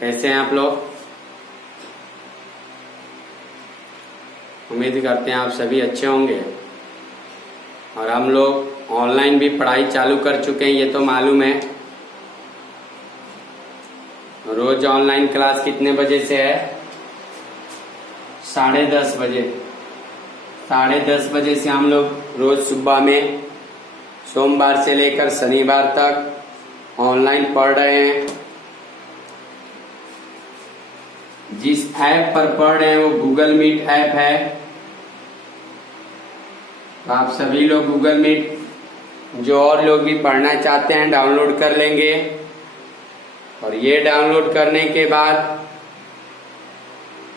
कैसे हैं आप लोग? उम्मीद करते हैं आप सभी अच्छे होंगे। और हम लोग ऑनलाइन भी पढ़ाई चालू कर चुके हैं, ये तो मालूम है। रोज ऑनलाइन क्लास कितने बजे से है? 10:30 बजे। 10:30 बजे से हम लोग रोज सुबह में सोमवार से लेकर शनिवार तक ऑनलाइन पढ़ रहे हैं। जिस ऐप पर पढ़ रहे हैं वो गूगल मीट ऐप है। तो आप सभी लोग गूगल मीट, जो और लोग भी पढ़ना चाहते हैं, डाउनलोड कर लेंगे। और ये डाउनलोड करने के बाद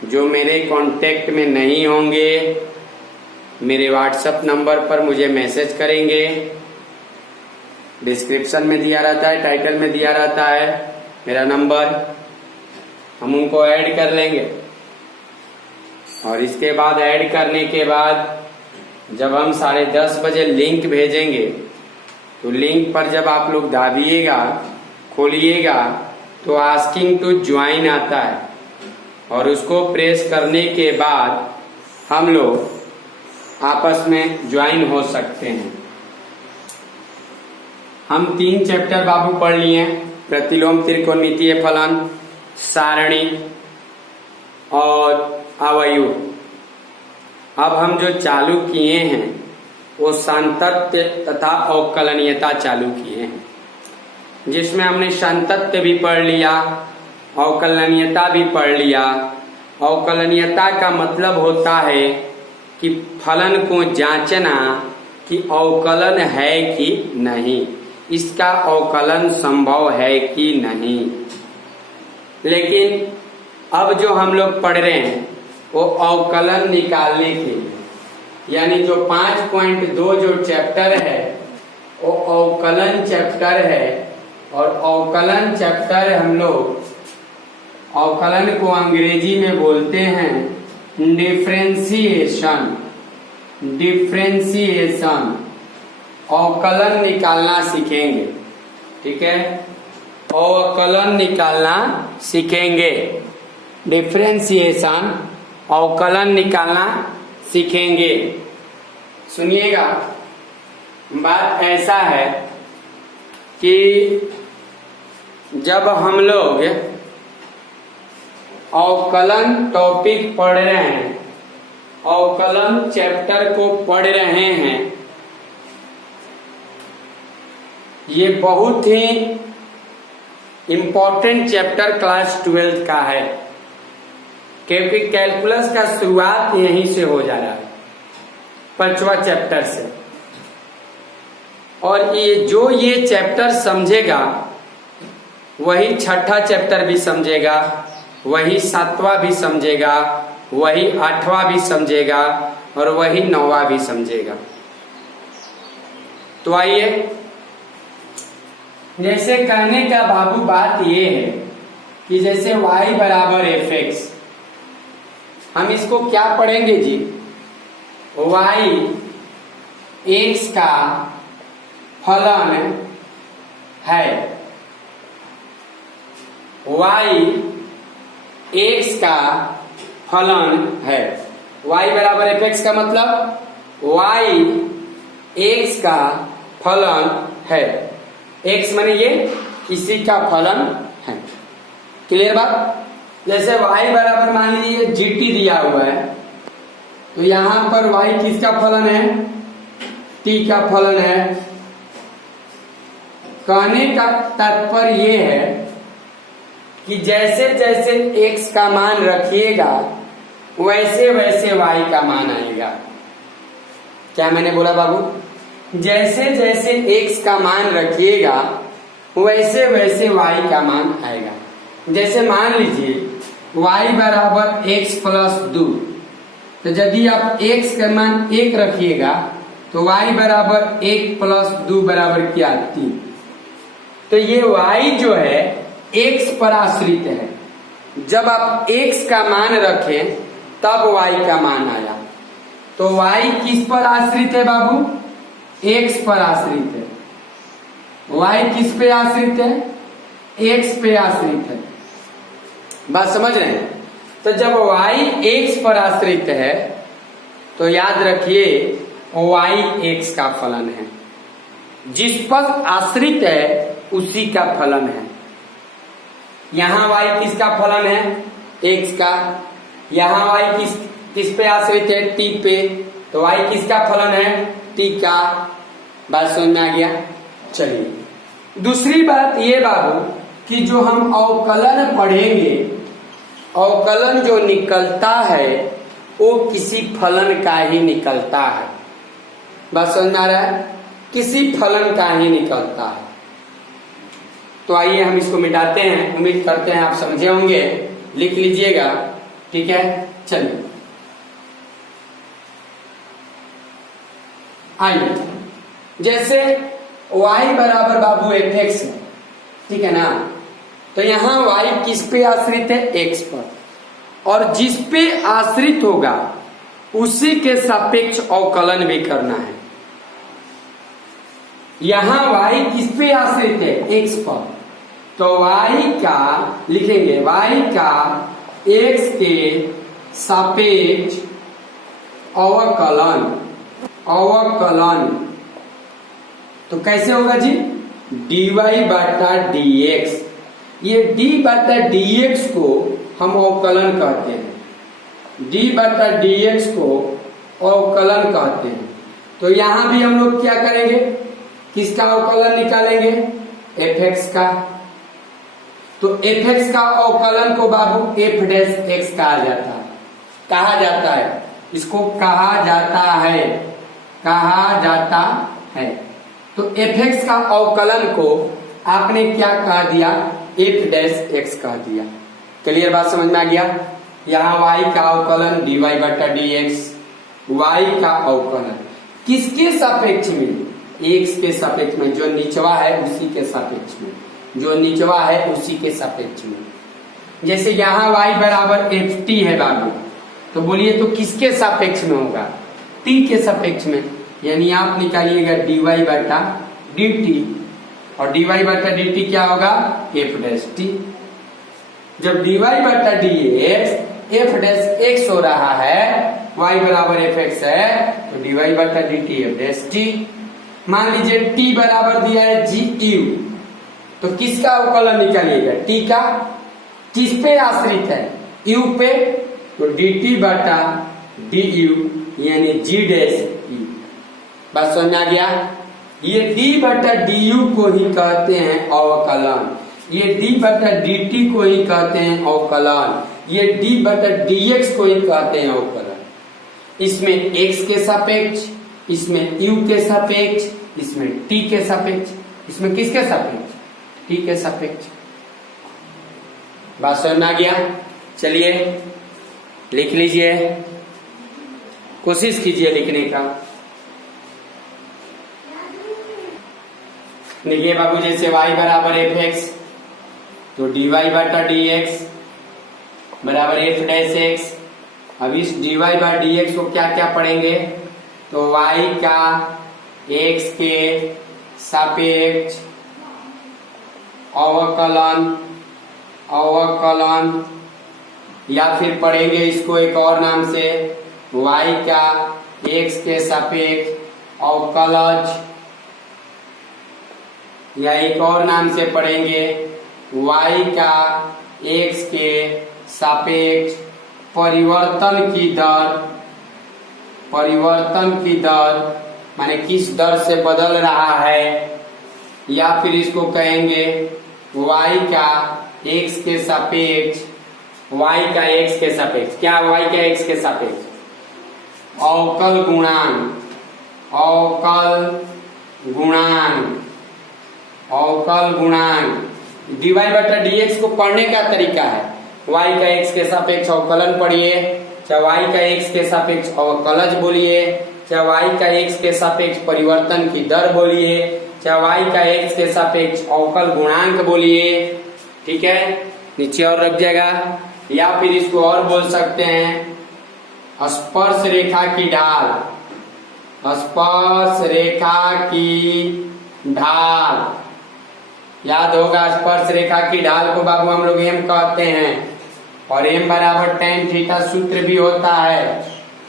जो मेरे कांटेक्ट में नहीं होंगे, मेरे व्हाट्सएप नंबर पर मुझे मैसेज करेंगे। डिस्क्रिप्शन में दिया रहता है, टाइटल में दिया रहता है मेरा नंबर, हम उनको ऐड कर लेंगे। और इसके बाद ऐड करने के बाद जब हम 10:30 बजे लिंक भेजेंगे, तो लिंक पर जब आप लोग दाबिएगा, खोलिएगा, तो आस्किंग टू ज्वाइन आता है। और उसको प्रेस करने के बाद हम लोग आपस में ज्वाइन हो सकते हैं। हम 3 चैप्टर बाबू पढ़ लिए हैं, प्रतिलोम, त्रिकोणमितीय फलन, सारणी और अवयव। अब हम जो चालू किए हैं वो सातत्य तथा अवकलनीयता चालू किए हैं, जिसमें हमने सातत्य भी पढ़ लिया, अवकलनीयता भी पढ़ लिया। अवकलनीयता का मतलब होता है कि फलन को जांचना कि अवकलन है कि नहीं, इसका अवकलन संभव है कि नहीं। लेकिन अब जो हम लोग पढ़ रहे हैं वो अवकलन निकालने के लिए, यानी जो 5.2 जो चैप्टर है वो अवकलन चैप्टर है। और अवकलन चैप्टर हम लोग अवकलन को अंग्रेजी में बोलते हैं डिफरेंशिएशन। डिफरेंशिएशन अवकलन निकालना सीखेंगे, ठीक है? अवकलन निकालना सीखेंगे, डिफरेंशिएशन अवकलन निकालना सीखेंगे। सुनिएगा, बात ऐसा है कि जब हम लोग अवकलन टॉपिक पढ़ रहे हैं, अवकलन चैप्टर को पढ़ रहे हैं, ये बहुत ही इम्पोर्टेंट चैप्टर क्लास 12th का है, क्योंकि कैलकुलस का शुरुआत यहीं से हो जा रहा है, 5वां चैप्टर से। और ये चैप्टर समझेगा वही 6ठा चैप्टर भी समझेगा, वही 7वां भी समझेगा, वही 8वां भी समझेगा और वही 9वां भी समझेगा। तो आइए, जैसे कहने का बाबू बात ये है कि जैसे y बराबर fx, हम इसको क्या पढ़ेंगे जी? y x का फलन है। y x का फलन है। y बराबर fx का मतलब y x का फलन है। x माने ये इसी का फलन है। क्लियर बात? जैसे y बराबर मान लीजिए gt दिया हुआ है, तो यहां पर y किसका फलन है? t का फलन है। कहने का तात्पर्य ये है कि जैसे जैसे x का मान रखिएगा वैसे वैसे y का मान आएगा। क्या मैंने बोला बाबू? जैसे जैसे x का मान रखिएगा वैसे वैसे y का मान आएगा। जैसे मान लीजिए y बराबर x प्लस 2, तो यदि आप x का मान 1 रखिएगा तो y बराबर 1 प्लस 2 बराबर क्या? 3। तो ये y जो है x पर आश्रित है। जब आप x का मान रखें तब y का मान आया। तो y किस पर आश्रित है बाबू? x पर आश्रित है। y किस पे आश्रित है? x पे आश्रित है। बात समझ रहे हैं? तो जब y x पर आश्रित है तो याद रखिए y x का फलन है, जिस पर आश्रित है उसी का फलन है। यहां y किसका फलन है? x का। यहां y किस पे आश्रित है? t पे, तो y किसका फलन है? t का। बात समझ में आ गया? चलिए दूसरी बात ये बाबू कि जो हम अवकलन पढ़ेंगे, अवकलन जो निकलता है वो किसी फलन का ही निकलता है। बात समझ में आ रहा है? किसी फलन का ही निकलता है। तो आइए हम इसको मिटाते हैं, उम्मीद करते हैं आप समझे होंगे, लिख लीजिएगा, ठीक है। चलिए आइए, जैसे y बराबर बाबू fx है, ठीक है ना, तो यहां y किस पे आश्रित है? x पर, और जिस पे आश्रित होगा उसी के सापेक्ष अवकलन भी करना है। यहां y किस पे आश्रित है? x पर, तो y का लिखेंगे, y का x के सापेक्ष अवकलन, अवकलन तो कैसे होगा जी? dy बटा dx। ये d बटा dx को हम अवकलन कहते हैं, d बटा dx को अवकलन कहते हैं। तो यहां भी हम लोग क्या करेंगे? किसका अवकलन निकालेंगे? fx का। तो fx का अवकलन को बाबू f डैश x कहा जाता है, कहा जाता है, इसको कहा जाता है, कहा जाता है। तो fx का अवकलन को आपने क्या कह दिया? f डैश x कह दिया। क्लियर बात समझ में आ गया? यहाँ y का अवकलन dy बटा dx, y का अवकलन किसके सापेक्ष में? x के सापेक्ष में, जो निचवा है उसी के सापेक्ष में, जो निचवा है उसी के सापेक्ष में। जैसे यहाँ y बराबर ft है बाबू, तो बोलिए तो किसके सापेक्ष में होगा? t के सापेक्ष में, यानी आप निकालिएगा dy बटा dt, और dy बटा dt क्या होगा? f dash t। जब dy बटा dx f डैश x हो रहा है, y बराबर fx है, तो dy बटा dt f डैश t। मान लीजिए t बराबर दिया है gu, तो किसका अवकलन निकालिएगा? t का। किस पे आश्रित है? u पे, तो dt बटा du यानी g डैश e। बात समझ में आ गया? ये d बटा du को ही कहते हैं अवकलन, ये d बटा dt को ही कहते हैं अवकलन, ये d बटा dx को ही कहते हैं अवकलन। इसमें x के सापेक्ष, इसमें u के सापेक्ष, इसमें t के सापेक्ष, इसमें किसके सापेक्ष? t के सापेक्ष। बात समझ में आ गया? चलिए लिख लीजिए, कोशिश कीजिए लिखने का। देखिए बाबू, जैसे y बराबर fx, तो dy बटा dx बराबर f डैश x। अब इस dy बाय dx को क्या क्या पढ़ेंगे? तो y का x के सापेक्ष अवकलन, अवकलन, या फिर पढ़ेंगे इसको एक और नाम से y का x के सापेक्ष अवकलज, या एक और नाम से पढ़ेंगे y का x के सापेक्ष परिवर्तन की दर, परिवर्तन की दर माने किस दर से बदल रहा है, या फिर इसको कहेंगे y का x के सापेक्ष, y का x के सापेक्ष, क्या y का x के सापेक्ष अवकल गुणांक, अवकल गुणांक, अवकल गुणांक। dy बटा dx को पढ़ने का तरीका है, y का x के सापेक्ष अवकलन पढ़िए, चाहे y का x के सापेक्ष अवकलज बोलिए, चाहे y का x के सापेक्ष परिवर्तन की दर बोलिए, चाहे y का x के सापेक्ष अवकल गुणांक बोलिए, ठीक है, नीचे और रख जाएगा। या फिर इसको और बोल सकते हैं स्पर्श रेखा की ढाल, स्पर्श रेखा की ढाल। याद होगा स्पर्श रेखा की ढाल को बाबू हम लोग एम कहते हैं, और m बराबर tan थीटा सूत्र भी होता है।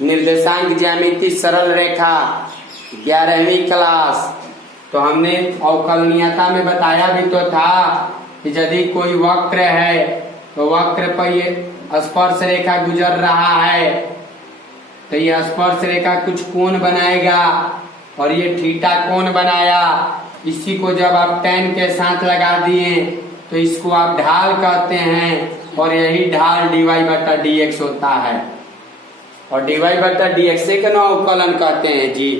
निर्देशांक ज्यामिति सरल रेखा 11वीं क्लास। तो हमने अवकलनीयता में बताया भी तो था कि यदि कोई वक्र है तो वक्र पर ये स्पर्श रेखा गुजर रहा है तो ये स्पर्श रेखा कुछ कोण बनाएगा और ये थीटा कोण बनाया। इसी को जब आप tan के साथ लगा दिए तो इसको आप ढाल कहते हैं और यही ढाल dy/dx होता है और dy/dx से का अवकलन कहते हैं जी।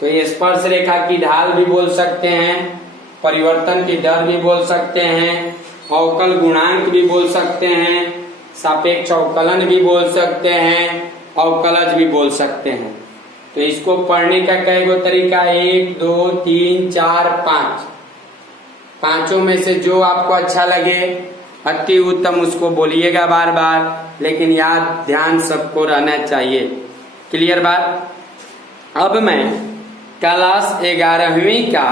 तो ये स्पर्श रेखा की ढाल भी बोल सकते हैं, परिवर्तन की दर भी बोल सकते हैं, अवकल गुणांक भी बोल सकते हैं, सापेक्ष अवकलन भी बोल सकते हैं, अवकलज भी बोल सकते हैं। तो इसको पढ़ने का कई गो तरीका 1 2 3 4 5, पांचों में से जो आपको अच्छा लगे अति उत्तम उसको बोलिएगा बार बार, लेकिन याद ध्यान सबको रहना चाहिए। क्लियर बात। अब मैं क्लास 11वीं का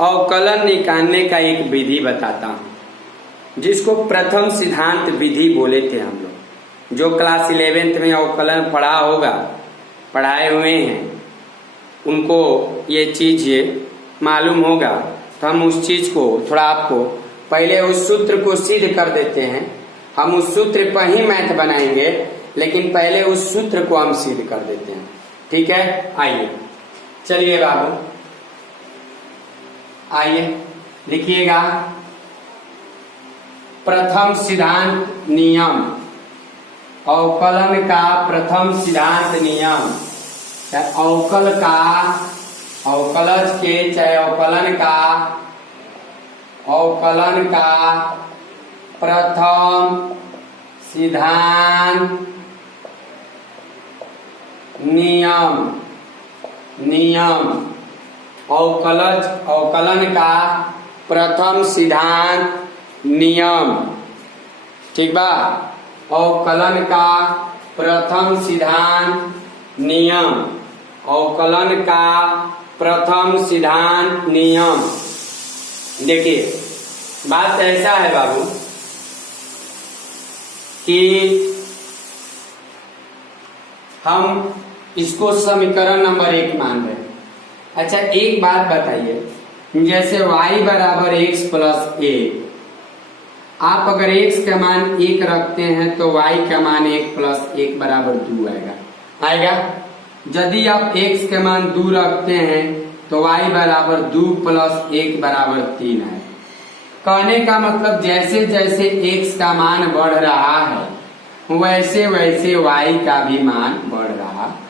अवकलन निकालने का एक विधि बताता हूं जिसको प्रथम सिद्धांत विधि बोले थे हम लोग। जो क्लास 11th में अवकलन पढ़ा होगा, पढ़ाए हुए हैं, उनको ये चीज मालूम होगा। तो हम उस चीज को थोड़ा आपको पहले उस सूत्र को सिद्ध कर देते हैं। हम उस सूत्र पर ही मैथ बनाएंगे, लेकिन पहले उस सूत्र को हम सिद्ध कर देते हैं। ठीक है, आइए चलिए बाबू, आइए लिखिएगा प्रथम सिद्धांत नियम। अवकलन का प्रथम सिद्धांत नियम, चाहे अवकल का, अवकलज के, चाहे अवकलन का प्रथम सिद्धांत नियम। अवकलन का प्रथम सिद्धांत नियम। ठीक बा। अवकलन का प्रथम सिद्धांत नियम, अवकलन का प्रथम सिद्धांत नियम। देखिए बात ऐसा है बाबू कि हम इसको समीकरण नंबर 1 मान रहे हैं। अच्छा एक बात बताइए, जैसे y बराबर x प्लस 1, आप अगर x का मान 1 रखते हैं तो y का मान 1 प्लस 1 बराबर 2 आएगा। यदि आप x का मान 2 रखते हैं तो y बराबर 2 प्लस 1 बराबर 3 है। कहने का मतलब जैसे जैसे x का मान बढ़ रहा है वैसे वैसे y का भी मान बढ़ रहा है।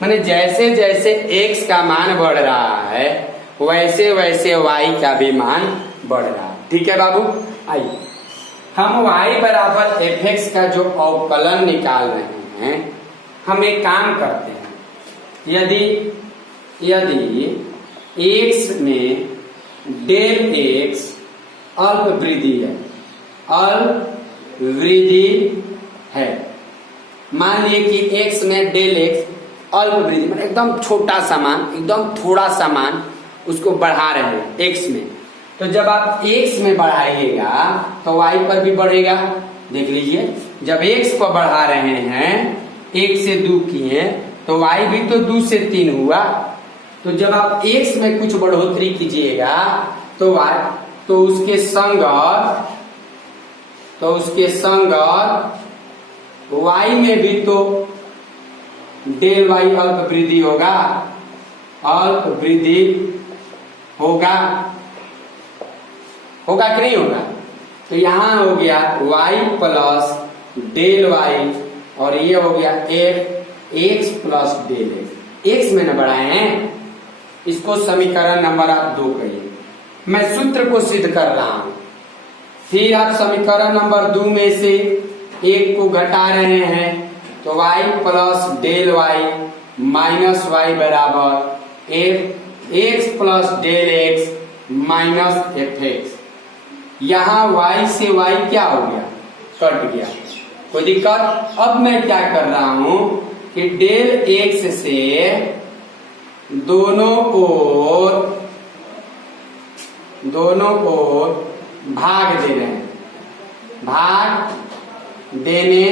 माने जैसे जैसे x का मान बढ़ रहा है वैसे वैसे y का भी मान बढ़ रहा है। ठीक है बाबू। आइए हम y बराबर fx का जो अवकलन निकाल रहे हैं, हम एक काम करते हैं। यदि x में डेल x अल्प वृद्धि है, मान लिए कि x में डेल x अल्प वृद्धि मतलब एकदम छोटा सामान, एकदम थोड़ा सामान उसको बढ़ा रहे हैं x में, तो जब आप x में बढ़ाइएगा तो y पर भी बढ़ेगा। देख लीजिए, जब x को बढ़ा रहे हैं 1 से 2 किए तो y भी तो 2 से 3 हुआ। तो जब आप x में कुछ बढ़ोतरी कीजिएगा तो y तो उसके संगत y में भी तो डेल y अल्प वृद्धि होगा कि नहीं होगा। तो यहाँ हो गया y प्लस डेल y और ये हो गया x प्लस डेल x में न बढ़ाए हैं। इसको समीकरण नंबर आप 2 कहिए। मैं सूत्र को सिद्ध कर रहा हूं, फिर आप समीकरण नंबर 2 में से 1 को घटा रहे हैं तो y plus del y minus y बराबर x plus del x minus fx। यहाँ y से y क्या हो गया, कट गया, कोई दिक्कत। अब मैं क्या कर रहा हूं कि डेल x से दोनों ओर भाग दे रहे हैं, भाग देने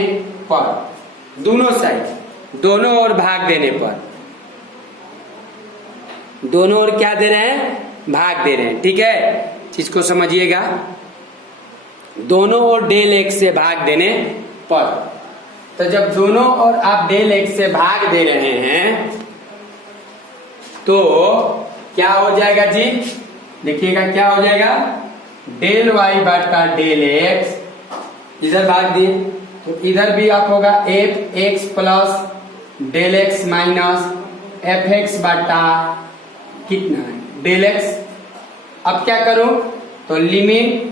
पर, दोनों साइड, दोनों ओर भाग देने पर, दोनों ओर क्या दे रहे हैं, भाग दे रहे हैं। ठीक है, चीज को समझिएगा, दोनों ओर डेल एक्स से भाग देने पर। तो जब दोनों ओर आप डेल एक्स से भाग दे रहे हैं तो क्या हो जाएगा जी, देखिएगा क्या हो जाएगा, डेल वाई बटा डेल एक्स, इधर भाग दिए तो इधर भी आप होगा F x plus del X minus F x बटा कितना है, डेल एक्स। अब क्या करूं, तो limit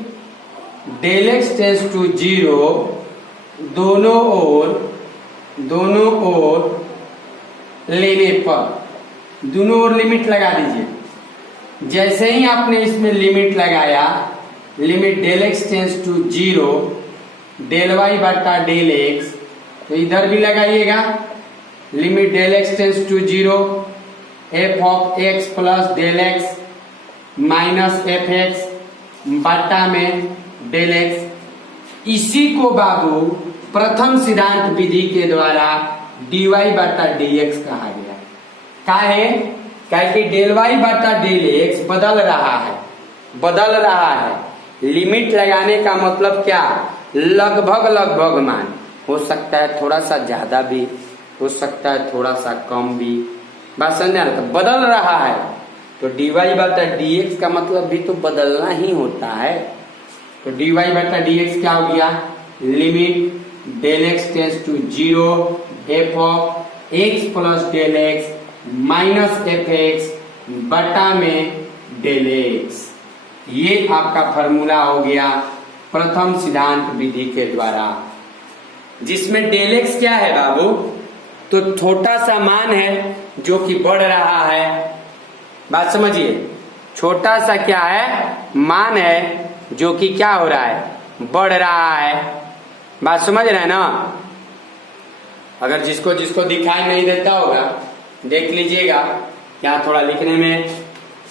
del X tends to zero, दोनों ओर लेने पर, दोनों ओर लिमिट लगा दीजिए। जैसे ही आपने इसमें लिमिट लगाया, limit del X tends to zero del Y बटा डेल एक्स, तो इधर भी लगाइएगा limit del X tends to zero F of x plus del X minus F x बटा में डेल एक्स। इसी को बाबू प्रथम सिद्धांत विधि के द्वारा dy बटा dx कहा गया। क्या कि डेल वाई बटा डेल एक्स बदल रहा है। लिमिट लगाने का मतलब क्या, लगभग मान, हो सकता है थोड़ा सा ज्यादा भी, हो सकता है थोड़ा सा कम भी, बात समझा ना। तो बदल रहा है तो dy बटा dx का मतलब भी तो बदलना ही होता है। तो dy बटा dx क्या हो गया, limit del X tends to zero F of x plus del X minus F x बटा में डेल एक्स। ये आपका फॉर्मूला हो गया प्रथम सिद्धांत विधि के द्वारा, जिसमें डेल एक्स क्या है बाबू, तो छोटा सा मान है जो कि बढ़ रहा है। बात समझिए, छोटा सा क्या है, मान है जो कि क्या हो रहा है, बढ़ रहा है। बात समझ रहे हैं ना। अगर जिसको दिखाई नहीं देता होगा देख लीजिएगा, यहाँ थोड़ा लिखने में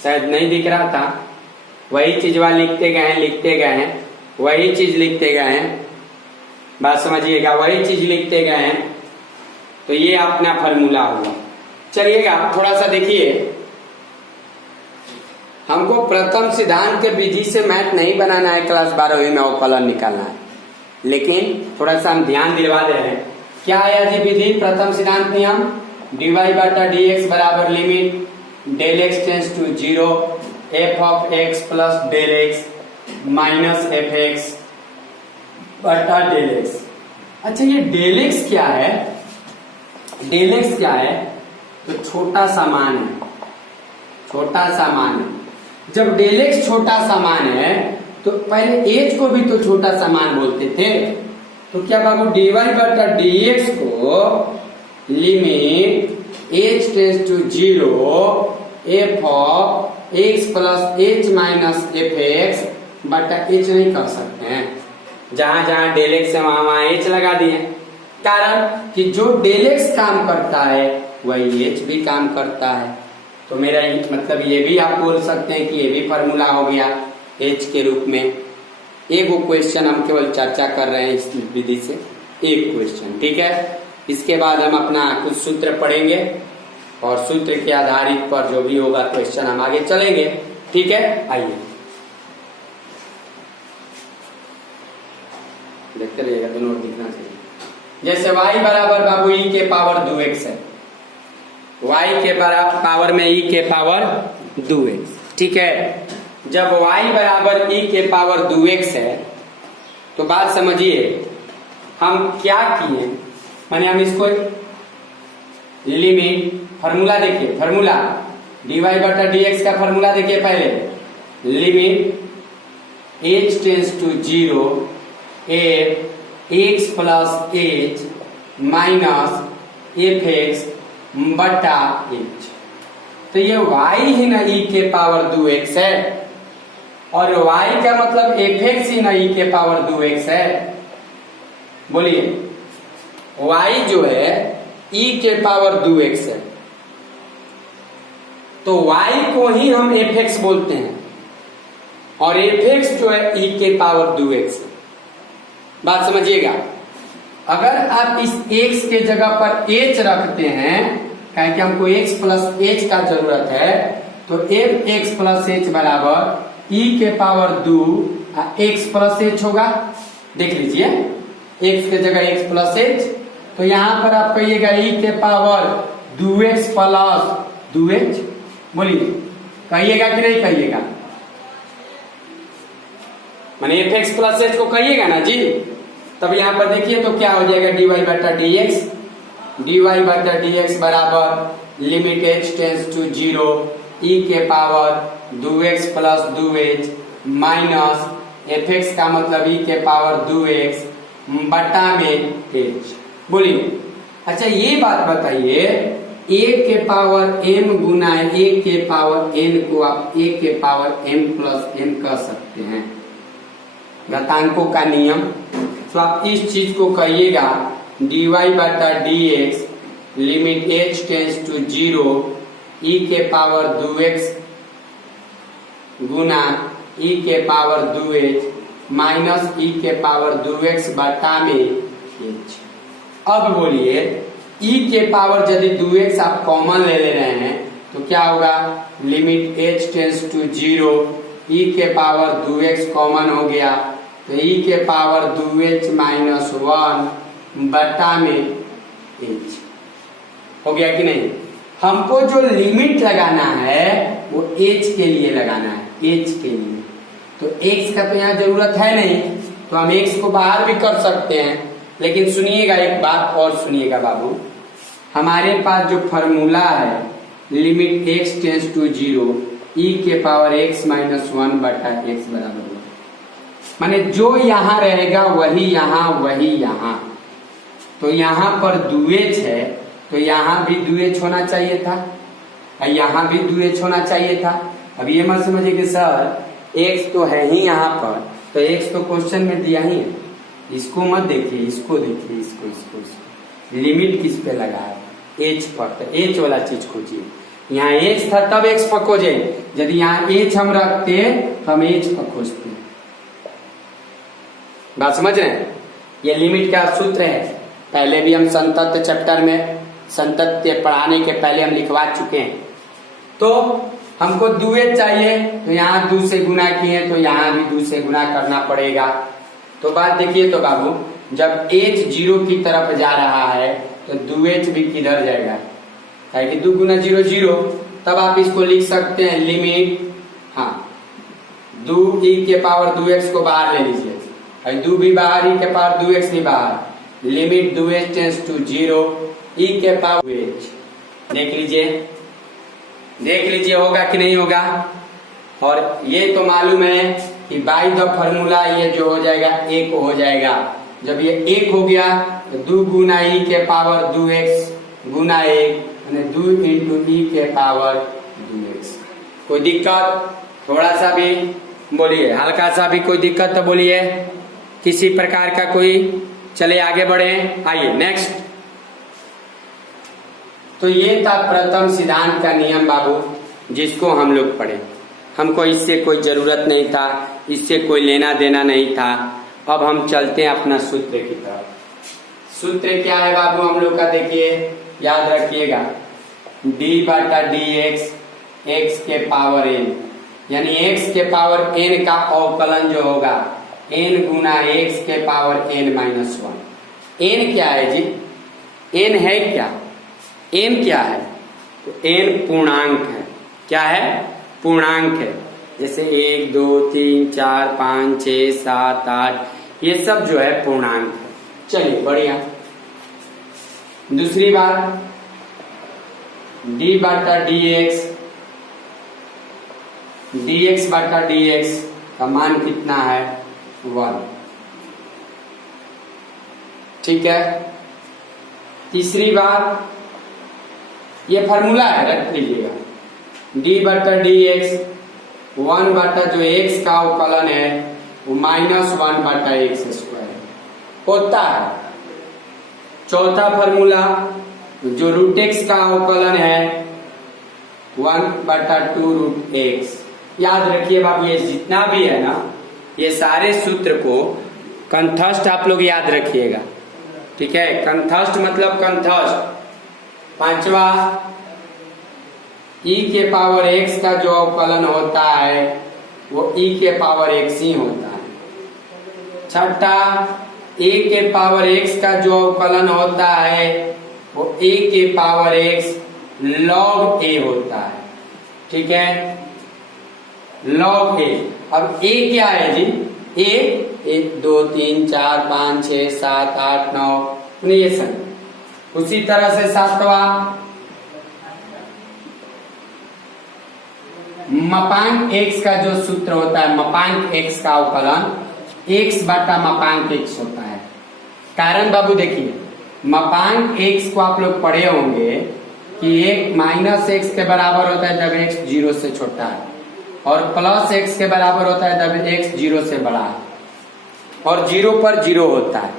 शायद नहीं दिख रहा था, वही चीज वहां लिखते गए हैं, वही चीज लिखते गए हैं। बात समझिएगा, वही चीज लिखते गए हैं। तो ये अपना फॉर्मूला होगा। चलिएगा थोड़ा सा देखिए, हमको प्रथम सिद्धांत के विधि से मैथ नहीं बनाना है, क्लास 12वीं में अवकलन निकालना है, लेकिन थोड़ा सा हम ध्यान दिलवा दे रहे हैं। क्या आया जी विधि, प्रथम सिद्धांत नियम, dy बटा dx बराबर limit del X tends to zero F of x plus del X minus F x बटा डेल एक्स। अच्छा, ये डेल एक्स क्या है, डेल एक्स क्या है, तो छोटा सा मान है, छोटा सा मान है। जब डेल एक्स छोटा सा मान है तो पहले एच को भी तो छोटा सा मान बोलते थे। तो क्या बाबू dy बटा dx को limit h tends to zero F of x plus h minus F x बटा एच नहीं कर सकते हैं, जहां जहां डेल एक्स है वहां एच लगा दिए। कारण कि जो डेल एक्स काम करता है वही एच भी काम करता है। तो मेरा मतलब ये भी आप बोल सकते हैं कि ये भी फॉर्मूला हो गया एच के रूप में। एक क्वेश्चन हम केवल चर्चा कर रहे हैं इस विधि से, एक क्वेश्चन, ठीक है। इसके बाद हम अपना कुछ सूत्र पढ़ेंगे और सूत्र के आधारित पर जो भी होगा क्वेश्चन हम आगे चलेंगे, ठीक है। आइए देखते रहिएगा, दोनों ओर दिखना चाहिए। जैसे y बराबर बाबू e के पावर 2x है, y के पावर में e के पावर 2x, ठीक है। जब y बराबर e के पावर 2x है तो बात समझिए हम क्या किए, माने हम इसको लिमिट, फॉर्मूला देखिए, फॉर्मूला dy बटा dx का फॉर्मूला देखिए पहले, limit h tends to zero f x plus h minus F x बटा एच। तो ये y ही ना e के पावर 2x है, और y का मतलब एफ एक्स ही ना e के पावर 2x है। बोलिए, y जो है e के पावर 2x है, तो y को ही हम एफ एक्स बोलते हैं, और एफ एक्स जो है e के पावर 2x है। बात समझिएगा। अगर आप इस x के जगह पर h रखते हैं, कहें कि हमको x प्लस h का जरूरत है, तो f x प्लस h बराबर e के पावर 2 x प्लस h होगा। देख लीजिए, x के जगह x प्लस h, तो यहां पर आप कहिएगा e के पावर 2x प्लस 2h। बोलिए, कहिएगा कि नहीं कहिएगा? माने fx प्लस h को कहिएगा ना जी। तब यहां पर देखिए तो क्या हो जाएगा, dy बटा dx, dy बटा dx बराबर limit h tends to 0 e के power 2x plus 2h minus fx का मतलब e के पावर 2x बटा में h। बोलिए, अच्छा ये बात बताइए, a के पावर m गुना a के पावर n को आप a के पावर m प्लस n कह सकते हैं, घातांकों का नियम। तो आप इस चीज को कहिएगा dy बटा dx limit h tends to 0 e के पावर 2x गुना e के पावर 2h माइनस e के पावर 2x बटा में h। अब बोलिए, e के पावर यदि 2x आप कॉमन ले रहे हैं तो क्या होगा, limit h tends to 0 e के पावर 2x कॉमन हो गया, तो e के पावर 2h माइनस 1 बटा में h हो गया कि नहीं। हमको जो लिमिट लगाना है वो h के लिए लगाना है, h के लिए। तो x का तो यहाँ जरूरत है नहीं, तो हम x को बाहर भी कर सकते हैं। लेकिन सुनिएगा, एक बात और सुनिएगा बाबू, हमारे पास जो फॉर्मूला है limit x tends to 0 e के पावर x माइनस 1 बटा x बराबर होगा, माने जो यहाँ रहेगा वही यहाँ वही यहाँ। तो यहाँ पर 2h है तो यहाँ भी 2h होना चाहिए था, और यहाँ भी 2h होना चाहिए था। अब ये मत समझिए कि सर x तो है ही यहाँ पर, तो x तो क्वेश्चन में दिया ही है, इसको मत देखिए, इसको देखिए, इसको लिमिट किस पे लगा है, h पर, तो h वाला चीज खोजिए। यहाँ h था तब x पर खोजे, यदि यहाँ h हम रखते तो हम h पर खोजते। बात समझ रहे हैं? ये लिमिट का सूत्र है, पहले भी हम संतत्व चैप्टर में संतत्व पढ़ाने के पहले हम लिखवा चुके हैं। तो हमको 2h चाहिए, तो यहाँ 2 से गुना किए तो यहाँ भी 2 से गुना करना पड़ेगा। तो बात देखिए तो बाबू, जब h 0 की तरफ जा रहा है तो 2h भी किधर जाएगा, है कि 2 गुना 0 0। तब आप इसको लिख सकते हैं लिमिट, हाँ 2 e के पावर 2x को बाहर ले लीजिए, 2 भी बाहर, e के पावर 2x भी बाहर, limit 2h tends to 0 e के पावर 2h। देख लीजिए होगा कि नहीं होगा। और ये तो मालूम है कि बाय द फॉर्मूला ये जो हो जाएगा 1 हो जाएगा। जब ये 1 हो गया तो 2 गुना e के पावर 2x गुना 1 यानी 2 इंटू e के पावर 2x। कोई दिक्कत थोड़ा सा भी बोलिए, हल्का सा भी कोई दिक्कत तो बोलिए, किसी प्रकार का कोई। चले आगे बढ़े, आइए नेक्स्ट। तो ये था प्रथम सिद्धांत का नियम बाबू, जिसको हम लोग पढ़े। हमको इससे कोई जरूरत नहीं था, इससे कोई लेना देना नहीं था। अब हम चलते हैं अपना सूत्र की तरफ। सूत्र क्या है बाबू हम लोग का, देखिए याद रखिएगा, d बटा dx x के पावर n, यानी x के पावर n का अवकलन जो होगा n गुना x के पावर n माइनस 1। n क्या है जी, n है क्या, n क्या है, तो n पूर्णांक है। क्या है, पूर्णांक है। जैसे 1 2 3 4 5 6 7 8 ये सब जो है पूर्णांक है। चलिए बढ़िया। दूसरी बात, d बटा dx बटा dx का मान कितना है, 1। ठीक है। तीसरी बात, ये फॉर्मूला है, रख लीजिएगा, d बटा dx 1 बटा जो x का अवकलन है वो माइनस 1 बटा x स्क्वायर होता है। चौथा फॉर्मूला, जो रूट x का अवकलन है 1 बटा 2 रूट x। याद रखिए बाबू, ये जितना भी है ना, ये सारे सूत्र को कंथस्ट आप लोग याद रखिएगा, ठीक है। कंथस्ट मतलब कंथस्ट। पांचवा, e के पावर x का जो अवकलन होता है वो e के पावर x ही होता है। छठा, a के पावर x का जो अवकलन होता है वो a के पावर x log a होता है, ठीक है, log a। अब a क्या है जी? a 1 2 3 4 5 6 7 8 9 ये सब। उसी तरह से सातवां, मापांक x का जो सूत्र होता है, मापांक x का अवकलन x बटा मापांक x होता है। कारण बाबू देखिए, मापांक x को आप लोग पढ़े होंगे कि एक माइनस x के बराबर होता है जब x 0 से छोटा है, और प्लस x के बराबर होता है जब x 0 से बड़ा है, और 0 पर 0 होता है।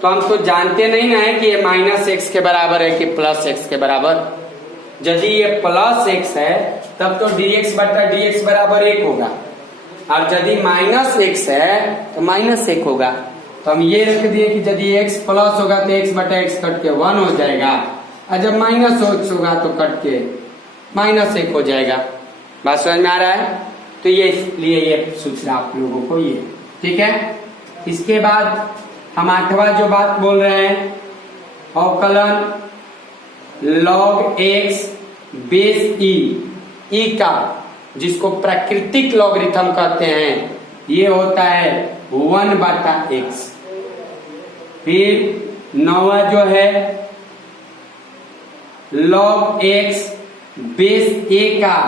तो हम तो जानते नहीं ना है कि ये माइनस x के बराबर है कि प्लस x के बराबर। यदि ये प्लस x है तब तो dx बटा dx बराबर 1 होगा, और यदि माइनस x है तो माइनस 1 होगा। तो हम ये रख दिए कि यदि x प्लस होगा तो x बटा x कट के 1 हो जाएगा, और जब माइनस x होगा तो कट के माइनस 1 हो जाएगा। बात समझ में आ रहा है? तो ये इसलिए ये सूत्र आप लोगों को ये, ठीक है। इसके बाद हम आठवां जो बात बोल रहे हैं, अवकलन log x बेस e का, जिसको प्राकृतिक लॉगरिथम कहते हैं, ये होता है 1 बटा x। फिर नौवा जो है log x बेस a का,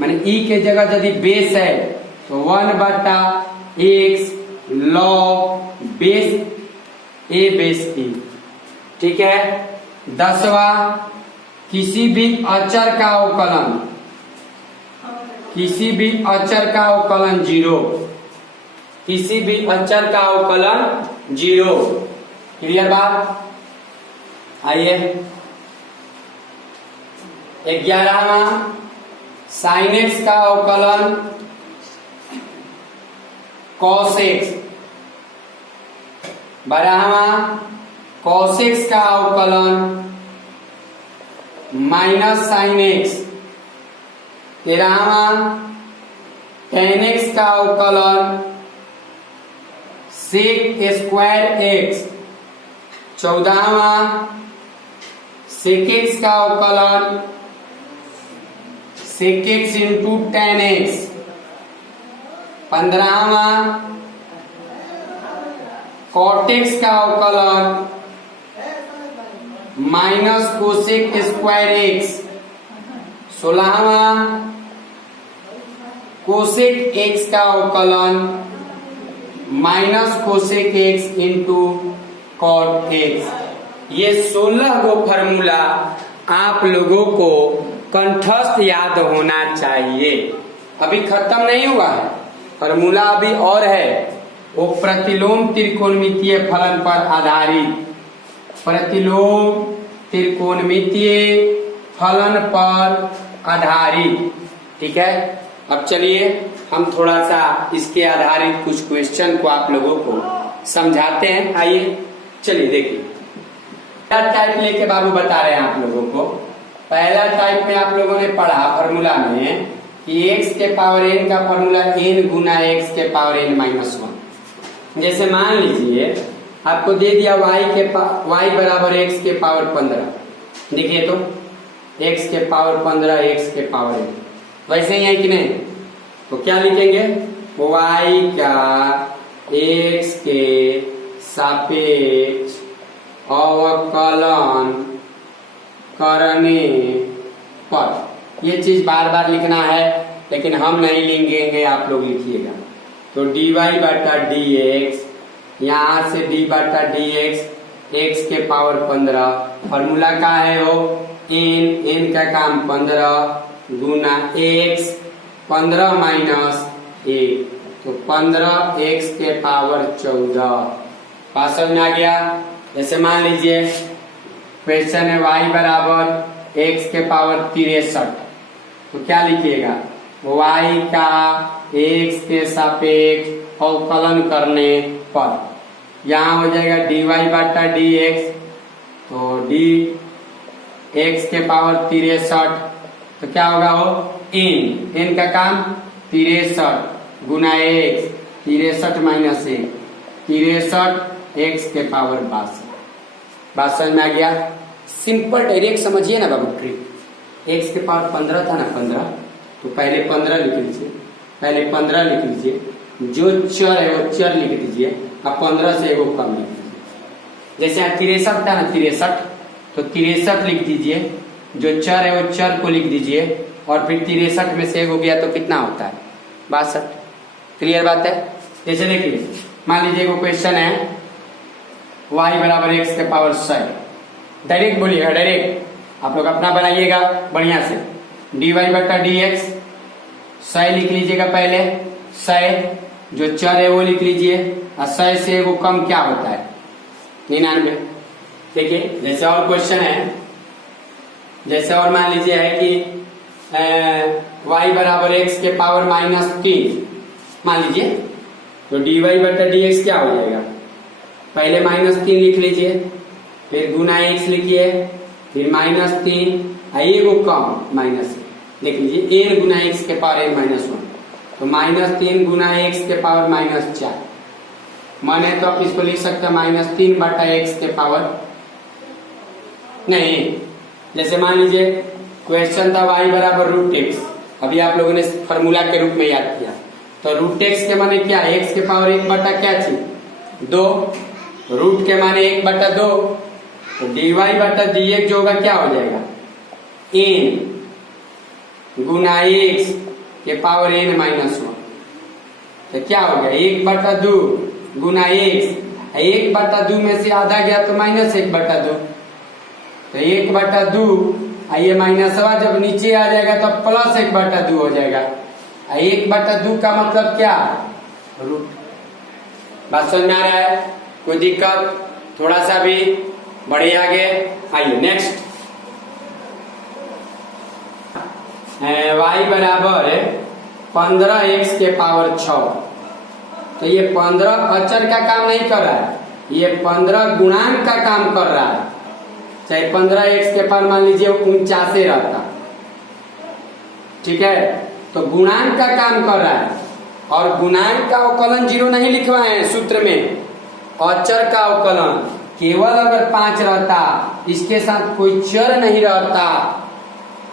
माने e के जगह यदि बेस है तो 1 बटा x log base a base e, ठीक है। 10वां, किसी भी अचर का अवकलन, किसी भी अचर का अवकलन 0, किसी भी अचर का अवकलन 0। क्लियर बात? आइए 11वां, साइन एक्स का अवकलन कॉस एक्स। 12वां, कॉस एक्स का अवकलन माइनस साइन एक्स। 13वां, टेन एक्स का अवकलन सेक स्क्वायर एक्स। 14वां, सेक एक्स का अवकलन sec x into tan x. 15वां, कॉट एक्स का अवकलन माइनस कोसेक स्क्वायर एक्स। 16वां, कोसेक एक्स का अवकलन minus cosec x into cot x. ये 16 गो फॉर्मूला आप लोगों को कंठस्थ याद होना चाहिए। अभी खत्म नहीं हुआ है, फॉर्मूला अभी और है। वो प्रतिलोम त्रिकोणमितीय फलन पर आधारित, प्रतिलोम त्रिकोणमितीय फलन पर आधारित, ठीक है। अब चलिए हम थोड़ा सा इसके आधारित कुछ क्वेश्चन को आप लोगों को समझाते हैं। आइए चलिए देखिए, पहला टाइप लेके बाबू बता रहे हैं आप लोगों को। पहला टाइप में आप लोगों ने पढ़ा फॉर्मूला में कि x के पावर n का फॉर्मूला n गुना x के पावर n माइनस 1। जैसे मान लीजिए आपको दे दिया y बराबर x के पावर 15। देखिए तो x के पावर 15 x के पावर n, वैसे ही है कि नहीं? तो क्या लिखेंगे? y का x के सापेक्ष अवकलन करने पर। ये चीज बार बार लिखना है लेकिन हम नहीं लिखेंगे, आप लोग लिखिएगा। तो dy बटा dx, यहाँ से d बटा dx, x के पावर 15। फॉर्मूला का है वो n का काम 15 गुना x, 15 माइनस 1, तो 15 x के पावर 14। बात समझ में आ गया? जैसे मान लीजिए क्वेश्चन है y बराबर x के पावर 63, तो क्या लिखिएगा? y का x के सापेक्ष अवकलन करने पर। यहाँ हो जाएगा dy बटा dx, तो dx के पावर 63, तो क्या होगा वो n का काम 63 गुना x, 63 माइनस 1, 63 x के पावर 62। बात समझ में आ गया? सिंपल डायरेक्ट समझिए ना बाबू ट्रिक। x के पावर 15 था ना 15, तो पहले 15 लिख लीजिए, पहले 15 लिख लीजिए, जो चर है वो चर लिख दीजिए, अब 15 से एगो कम लिख दीजिए। जैसे यहाँ 63 था ना 63, तो 63 लिख दीजिए, जो चर है वो चर को लिख दीजिए, और फिर 63 में से एक हो गया तो कितना होता है 62। क्लियर बात है? जैसे देखिए मान लीजिए वो क्वेश्चन है y बराबर x के पावर 100, डायरेक्ट बोलिएगा, डायरेक्ट आप लोग अपना बनाइएगा बढ़िया से। dy बटा dx 100 लिख लीजिएगा, पहले 100 जो चर है वो लिख लीजिए, और 100 से वो कम क्या होता है 99। देखिए जैसे और क्वेश्चन है, जैसे और मान लीजिए है कि y बराबर x के पावर -3 मान लीजिए, तो dy बटा dx क्या हो जाएगा, पहले -3 लिख लीजिए, फिर गुना x लिखिए, फिर -3 ये वो कम माइनस लिख लीजिए, n गुना x के पावर n-1, तो -3 गुना x के पावर -4, माने तो आप इसको लिख सकते हैं -3 बटा x के पावर नहीं। जैसे मान लीजिए क्वेश्चन था y बराबर √x, अभी आप लोगों ने फॉर्मूला के रूप में याद किया, तो √x के माने क्या, x के पावर 1 बटा क्या चीज 2, रूट के माने 1 बटा 2, तो dy बटा dx जो होगा क्या हो जाएगा n गुना x के पावर n-1, तो क्या हो गया 1 बटा 2 गुना x, 1 बटा 2 में से आधा गया तो -1 बटा 2, तो 1 बटा 2 ये माइनसवा जब नीचे आ जाएगा तो +1 बटा 2 हो जाएगा। 1 बटा 2 का मतलब क्या, रूट। बात समझ में आ रहा है? कोई दिक्कत? थोड़ा सा भी बढ़े आगे। आइए नेक्स्ट, y बराबर 15x के पावर 6, तो ये 15 अचर का काम नहीं कर रहा है, ये 15 गुणांक का काम कर रहा है। चाहे 15x के पावर मान लीजिए 49 रहता, ठीक है, तो गुणांक का काम कर रहा है, और गुणांक का अवकलन 0 नहीं लिखवाए हैं सूत्र में, अचर का अवकलन केवल अगर 5 रहता, इसके साथ कोई चर नहीं रहता,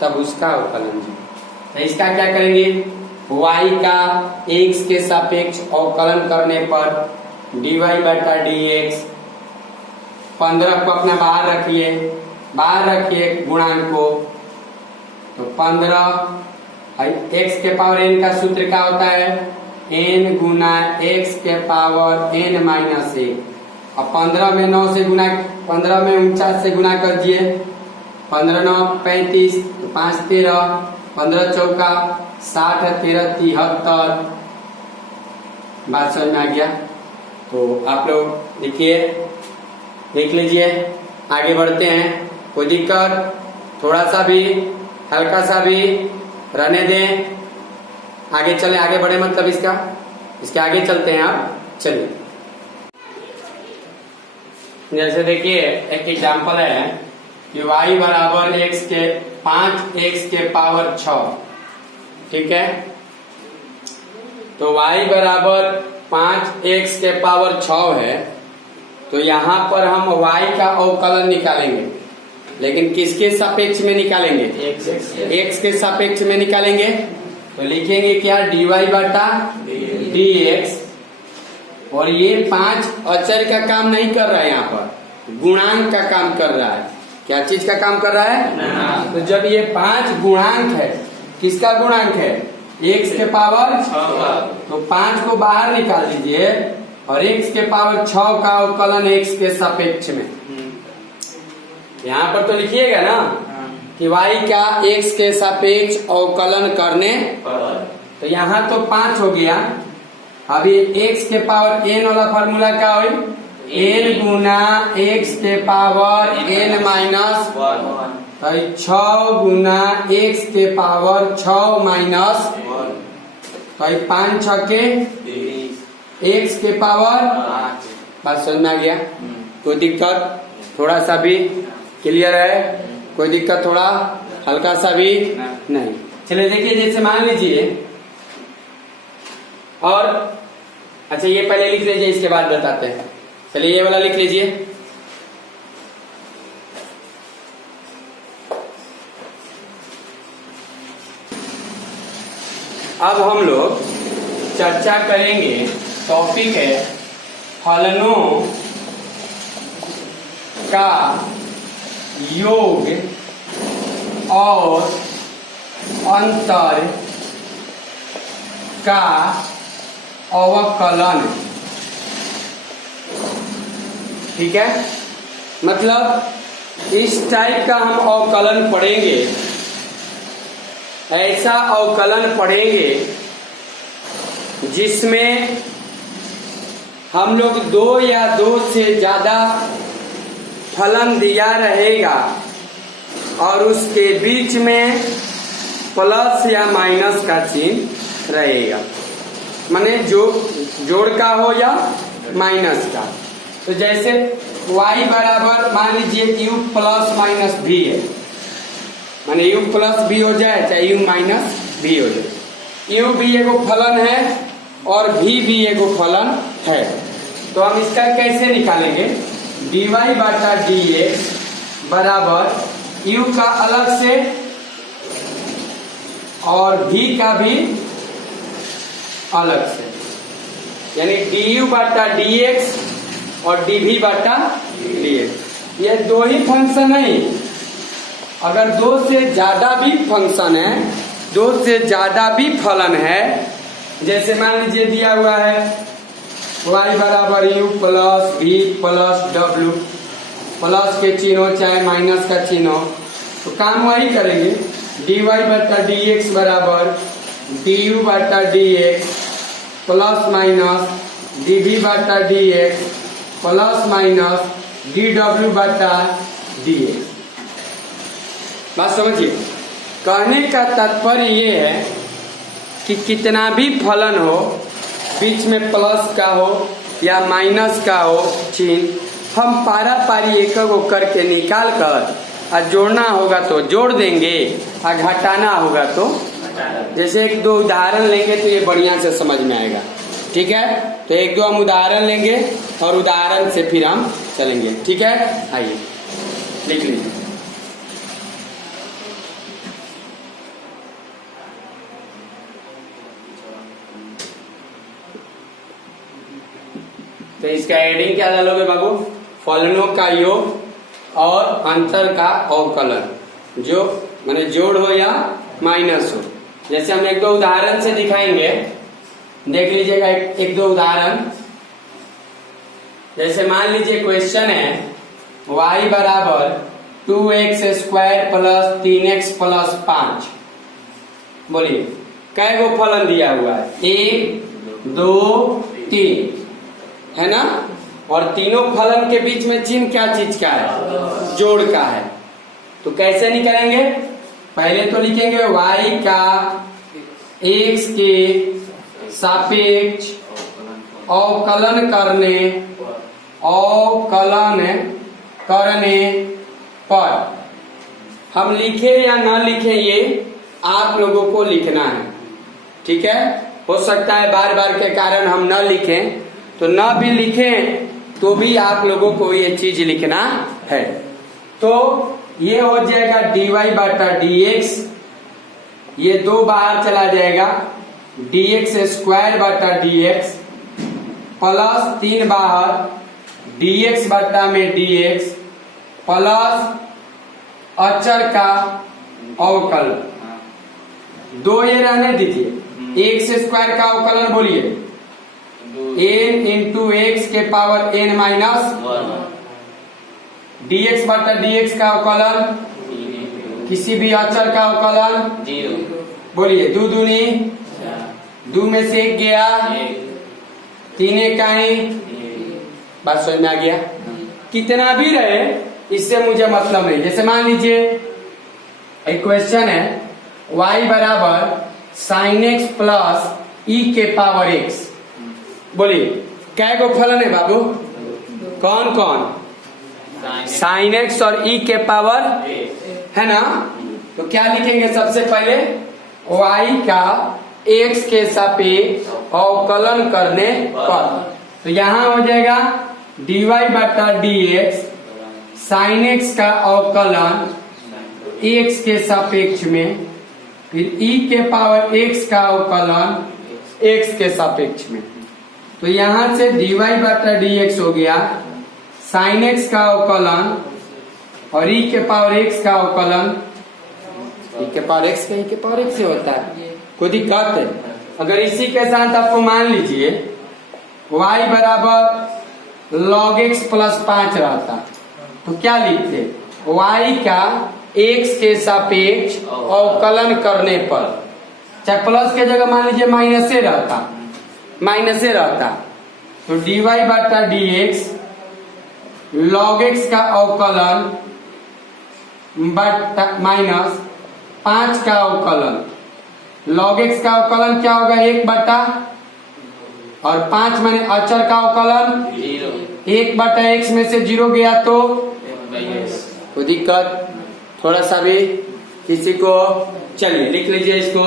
तब उसका अवकलन 0। तो इसका क्या करेंगे, y का x के सापेक्ष अवकलन करने पर dy बटा dx, 15 को अपना बाहर रखिए गुणांक को, तो 15 x के पावर n का सूत्र क्या होता है, n गुना x के पावर n-1, और 15 में 9 से गुना, 15 में 49 से गुना कर दिए, 15 9 35, तो 5 13, 15 चौका 60, 13 73। बात समझ में आ गया? तो आप लोग देखिए, देख लीजिए, आगे बढ़ते हैं। कोई दिक्कत? थोड़ा सा भी, हल्का सा भी रहने दें, आगे चले, आगे बढ़े मतलब इसके आगे चलते हैं। आप चलिए, जैसे देखिए एक एग्जांपल है कि y बराबर x 5x के पावर 6, ठीक है, तो y बराबर 5x के पावर 6 है, तो यहाँ पर हम y का अवकलन निकालेंगे, लेकिन किसके सापेक्ष में निकालेंगे, x के सापेक्ष में निकालेंगे। तो लिखेंगे क्या, dy बटा dx, और ये 5 अचर का काम नहीं कर रहा है, यहाँ पर गुणांक का काम कर रहा है। क्या चीज का काम कर रहा है? तो जब ये 5 गुणांक है, किसका गुणांक है, x के पावर 6, तो 5 को बाहर निकाल दीजिए, और x के पावर 6 का अवकलन x के सापेक्ष में। यहाँ पर तो लिखिएगा ना कि y का x के सापेक्ष अवकलन करने, तो यहाँ तो 5 हो गया। अभी x के पावर n वाला फॉर्मूला क्या हो, n गुना x के पावर n-1, तो 6 गुना x के पावर 6 माइनस, तो 5 6 के x के पावर, बात समझ में आ गया? कोई दिक्कत थोड़ा सा भी क्लियर है? कोई दिक्कत थोड़ा हल्का सा भी नहीं? चलिए देखिए, जैसे मान लीजिए, और अच्छा ये पहले लिख लीजिए, इसके बाद बताते हैं। चलिए ये वाला लिख लीजिए। अब हम लोग चर्चा करेंगे, टॉपिक है फलनों का योग और अंतर का अवकलन। ठीक है, मतलब इस टाइप का हम अवकलन पढ़ेंगे, ऐसा अवकलन पढ़ेंगे जिसमें हम लोग दो या दो से ज्यादा फलन दिया रहेगा और उसके बीच में प्लस या माइनस का चिन्ह रहेगा, माने जो जोड़ का हो या माइनस का। तो जैसे y बराबर मान लीजिए u प्लस माइनस v है, माने u प्लस v हो जाए चाहे u माइनस v हो जाए। u भी एगो फलन है और v भी एगो फलन है। तो हम इसका कैसे निकालेंगे? dy बटा dx बराबर u का अलग से और v का भी अलग से, यानी du बटा dx और dv बटा dx। ये दो ही फंक्शन है। अगर दो से ज्यादा भी फंक्शन है, दो से ज्यादा भी फलन है, जैसे मान लीजिए दिया हुआ है y बराबर u plus v plus w, plus के चिन्ह हो चाहे माइनस का चिन्ह हो, तो काम वही करेंगे। dy बटा dx बराबर du बटा dx प्लस माइनस dv बटा dx प्लस माइनस dw बटा dx। बात समझिए, कहने का तात्पर्य ये है कि कितना भी फलन हो, बीच में प्लस का हो या माइनस का हो चिन्ह, हम पारा पारी एक को करके निकाल कर और जोड़ना होगा तो जोड़ देंगे और घटाना होगा तो, जैसे एक दो उदाहरण लेंगे तो ये बढ़िया से समझ में आएगा। ठीक है, तो एक दो हम उदाहरण लेंगे और उदाहरण से फिर हम चलेंगे। ठीक है, आइए लिख लीजिए। तो इसका हेडिंग क्या डालोगे बाबू? फलनों का योग और अंतर का अवकलन, जो माने जोड़ हो या माइनस हो। जैसे हम एक दो उदाहरण से दिखाएंगे, देख लीजिएगा एक दो उदाहरण। जैसे मान लीजिए क्वेश्चन है y बराबर 2x square plus 3x plus 5। बोलिए कै गो फलन दिया हुआ है? 1 2 3 है ना, और तीनों फलन के बीच में चिन्ह क्या चीज का है? जोड़ का है। तो कैसे निकालेंगे? पहले तो लिखेंगे y का x के सापेक्ष अवकलन करने पर, हम लिखे या न लिखे ये आप लोगों को लिखना है। ठीक है, हो सकता है बार बार के कारण हम न लिखें, तो न भी लिखें तो भी आप लोगों को ये चीज लिखना है। तो ये हो जाएगा dy बटा dx, ये दो बाहर चला जाएगा, dx स्क्वायर बटा dx प्लस 3 बाहर dx बटा में dx प्लस अचर का अवकलन। दो ये रहने दीजिए, x स्क्वायर का अवकलन बोलिए n इंटू एक्स के पावर n माइनस 1। dx बटा dx का अवकलन, किसी भी अचर का अवकलन 0। बोलिए दो दूनी, दो में से एक गया, 3 इकाई। बात समझ में आ गया? कितना भी रहे इससे मुझे मतलब नहीं। जैसे मान लीजिए एक क्वेश्चन है y बराबर साइन x प्लस e के पावर x। बोलिए कै गो फलन है बाबू? कौन कौन, साइन एक्स और ई के पावर है ना। तो क्या लिखेंगे सबसे पहले, y का x के सापेक्ष अवकलन करने पर, तो यहाँ हो जाएगा dy बटा dx साइन एक्स का अवकलन x के सापेक्ष में, फिर e के पावर x का अवकलन x के सापेक्ष में। तो यहां से dy बटा dx हो गया साइन एक्स का अवकलन और e के पावर x का अवकलन, e के पावर x का e के पावर x से होता है, कोई दिक्कत है। अगर इसी के साथ आपको मान लीजिए y बराबर log x प्लस 5 रहता, तो क्या लिखते, y का x के सापेक्ष अवकलन करने पर, चाहे प्लस के जगह मान लीजिए माइनस से रहता, तो dy बटा dx log x का अवकलन बटा माइनस 5 का अवकलन, log x का अवकलन क्या होगा 1 बटा, और 5 माने अचर का अवकलन 1 बटा x में से 0 गया तो कोई दिक्कत थोड़ा सा भी किसी को, चलिए लिख लीजिए इसको।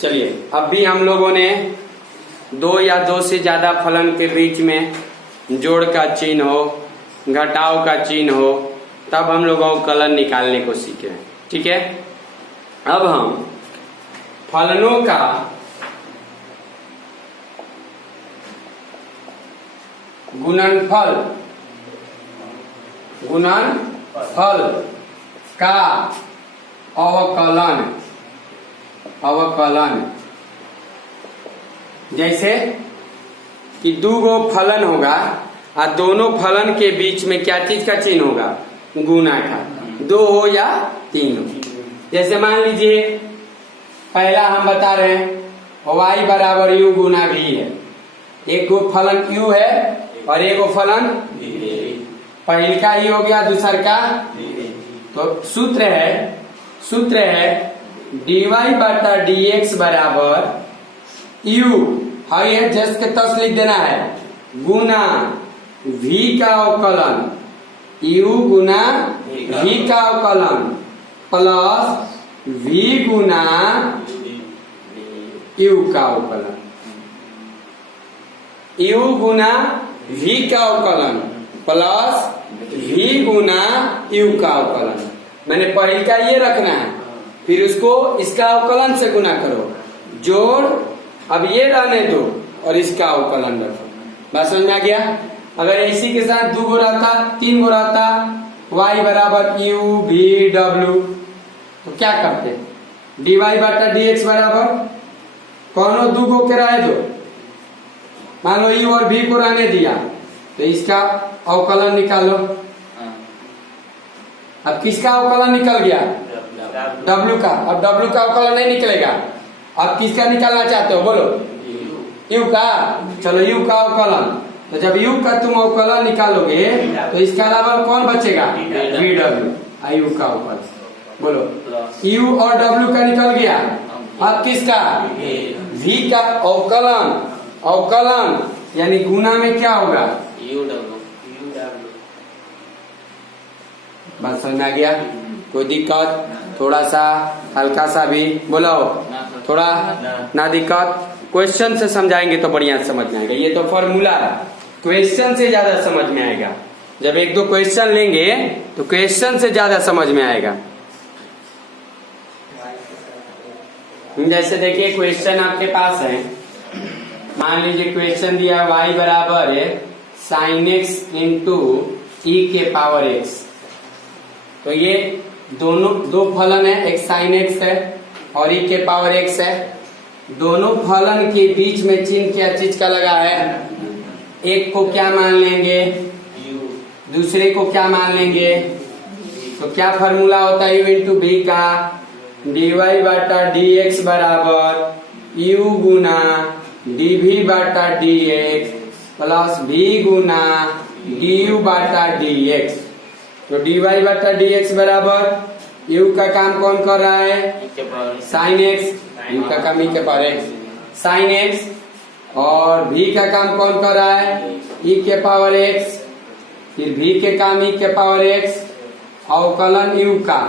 चलिए अब भी हम लोगों ने दो या दो से ज्यादा फलन के बीच में जोड़ का चिन्ह हो, घटाव का चिन्ह हो, तब हम लोग अवकलन निकालने को सीखे, ठीक है। अब हम फलनों का गुणनफल का अवकलन, जैसे कि दो गो फलन होगा और दोनों फलन के बीच में क्या चीज का चिन्ह होगा, गुना का, दो हो या तीन हो। जैसे मान लीजिए पहला हम बता रहे हैं y बराबर u गुना v है, एक गो फलन u है और एक गो फलन पहल का ही हो गया, दूसर का, तो सूत्र है dy बटा dx बराबर u, हाँ ये जस्ट के तस लिख देना है, गुना v का अवकलन, u गुना v का अवकलन प्लस v गुना u का अवकलन, u गुना v का अवकलन प्लस v गुना u का अवकलन। मैंने पहले का ये रखना है, फिर उसको इसका अवकलन से गुना करो, जोड़, अब ये रहने दो और इसका अवकलन रखो। बात समझ में आ गया। अगर इसी के साथ दो गो रहता, तीन गो रहता, y बराबर u v w, तो क्या करते, dy बटा dx बराबर कौनो दो गो के रहे दो, मान लो u और v को रहने दिया, तो इसका अवकलन निकालो। अब किसका अवकलन निकल गया, w का। अब w का अवकलन नहीं निकलेगा, अब किसका निकालना चाहते हो बोलो, u का। चलो u का अवकलन, तो जब u का तुम अवकलन निकालोगे तो इसके अलावा कौन बचेगा, vw, u का अवकलन बोलो, u और w का निकल गया। अब किसका, v का अवकलन यानी गुना में क्या होगा, बात समझ में आ गया। कोई दिक्कत, थोड़ा सा हल्का सा भी बोलो, थोड़ा ना दिक्कत, क्वेश्चन से समझाएंगे तो बढ़िया समझ में आएगा। ये तो फॉर्मूला है, क्वेश्चन से ज्यादा समझ में आएगा। जब एक दो क्वेश्चन लेंगे तो क्वेश्चन से ज्यादा समझ में आएगा। जैसे देखिए क्वेश्चन आपके पास है, मान लीजिए क्वेश्चन दिया y बराबर है साइन एक्स इंटू ई के पावर x, तो ये दोनों दो फलन है, एक साइन एक्स है और ई के पावर x है। दोनों फलन के बीच में चिन्ह क्या चीज का लगा है, एक को क्या मान लेंगे, दूसरे को क्या मान लेंगे, तो क्या फॉर्मूला होता है u इंटू v का, dy बटा dx बराबर u गुना dv बटा dx प्लस v गुना du बटा dx। तो dy बटा dx बराबर यू का काम कौन कर रहा है? Sine x. यू का काम ई के पावर एक्स साइन एक्स। और भी का काम कौन कर रहा है? ई के पावर एक्स। फिर भी के काम ई के पावर एक्स। अवकलन यू का,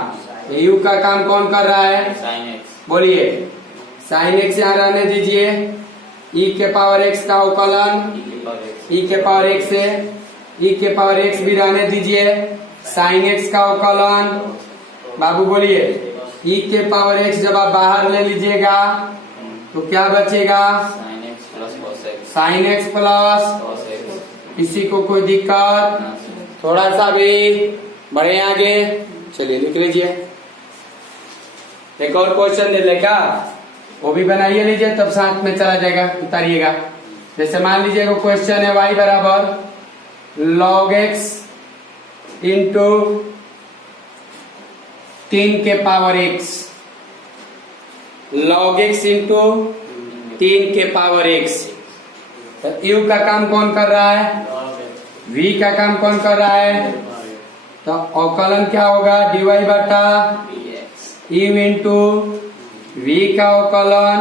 यू का काम कौन कर रहा है? Sine x. बोलिए, साइन एक्स यहाँ रहने दीजिए। ई के पावर एक्स का अवकलन ई के पावर एक्स से, ई के पावर एक्स भी रहने दीजिए। साइन एक्स का अवकलन, बाबू बोलिए, ई के पावर एक्स जब आप बाहर ले लीजिएगा तो क्या बचेगा? Sine x plus cos x. Sine x plus cos x. किसी को कोई दिक्कत? थोड़ा सा भी बढ़े आगे, चलिए लिख लीजिए। एक और क्वेश्चन दे लेगा, वो भी बनाइए लीजिए, तब साथ में चला जाएगा, उतारिएगा। जैसे मान लीजिए को क्वेश्चन है y बराबर log x इंटू 3 के power x, log x into 3 के पावर x। तो u का काम कौन कर रहा है? v का काम कौन कर रहा है? तो अवकलन क्या होगा? dy बटा u इंटू v का अवकलन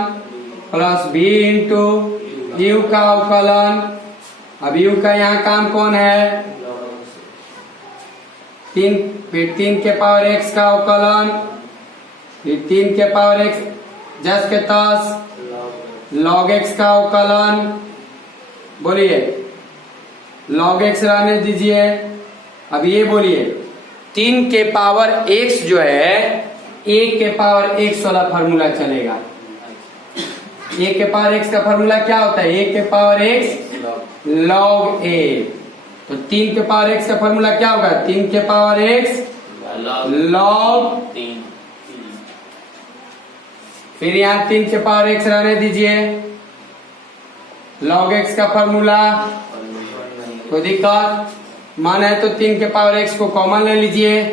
प्लस v इंटू u का अवकलन। अब u का यहाँ काम कौन है? 3, फिर 3 के पावर x का अवकलन, फिर 3 के पावर x जस के तस log x का अवकलन। बोलिए, log x रहने दीजिए। अब ये बोलिए, 3 के पावर x जो है 1 के पावर x वाला फार्मूला चलेगा। 1 के पावर x का फार्मूला क्या होता है? 1 के पावर x log a। तो 3 के पावर x का फार्मूला क्या होगा? 3 के पावर x log 3। फिर यहाँ 3 के पावर x रहने दीजिए। log x का फार्मूला, कोई दिक्कत? मन है तो 3 के पावर x को कॉमन ले लीजिए।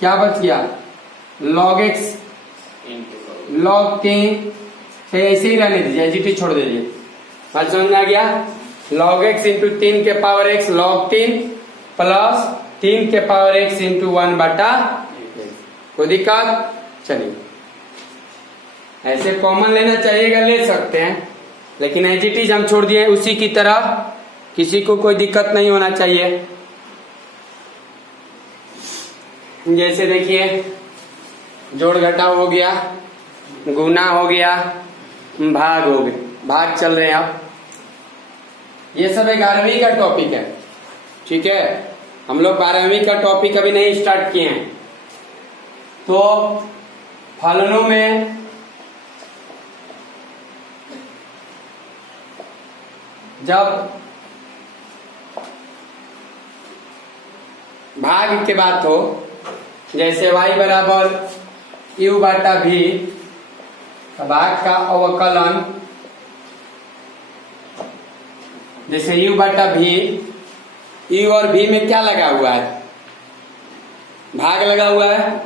क्या बच गया? log x log 3 से ऐसे ही रहने दीजिए, एजिटी छोड़ दीजिए। बात समझ में आ गया? log x इंटू 3 के पावर x log 3 प्लस 3 के पावर x इंटू 1 बटा। कोई दिक्कत? चलिए, ऐसे कॉमन लेना चाहिएगा, ले सकते हैं, लेकिन एजिटीज हम छोड़ दिए उसी की तरह, किसी को कोई दिक्कत नहीं होना चाहिए। जैसे देखिए, जोड़ घटाव हो गया, गुना हो गया, भाग हो गया, भाग चल रहे हैं। अब ये सब 11वीं का टॉपिक है, ठीक है? हम लोग 12वीं का टॉपिक अभी नहीं स्टार्ट किए हैं। तो फलनों में जब भाग की बात हो, जैसे y बराबर u बटा v, भाग का अवकलन, जैसे u बटा v, u और v में क्या लगा हुआ है? भाग लगा हुआ है।